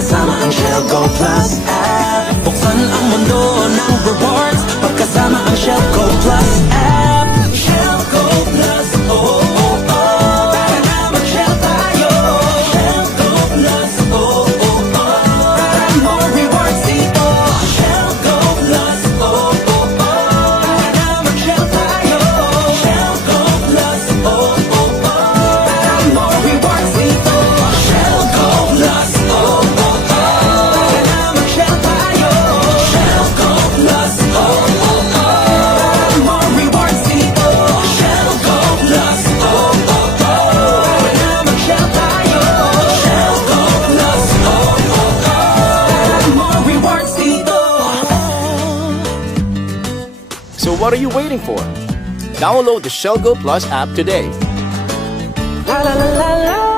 pagkasama ang Shell Go Plus app. Buksan ang mundo ng rewards pagkasama ang Shell Go Plus app. Shell Go Plus, oh, oh, oh. Tara na mag-Shell tayo. Shell Go Plus, oh, oh, oh. Para more rewards dito. Shell Go Plus, oh, oh, oh. Tara na mag-Shell tayo. Shell Go Plus, oh, oh, oh. Para more rewards dito. Shell Go Plus, oh, oh, oh. Tara na mag-Shell tayo. Shell Go Plus, oh, oh, oh. Para more rewards dito. Shell Go Plus, oh, oh, oh. Tara na mag-Shell tayo. Shell Go Plus, oh, oh, oh. Para more rewards dito. So what are you waiting for? Download the Shell Go Plus app today. La la la la la.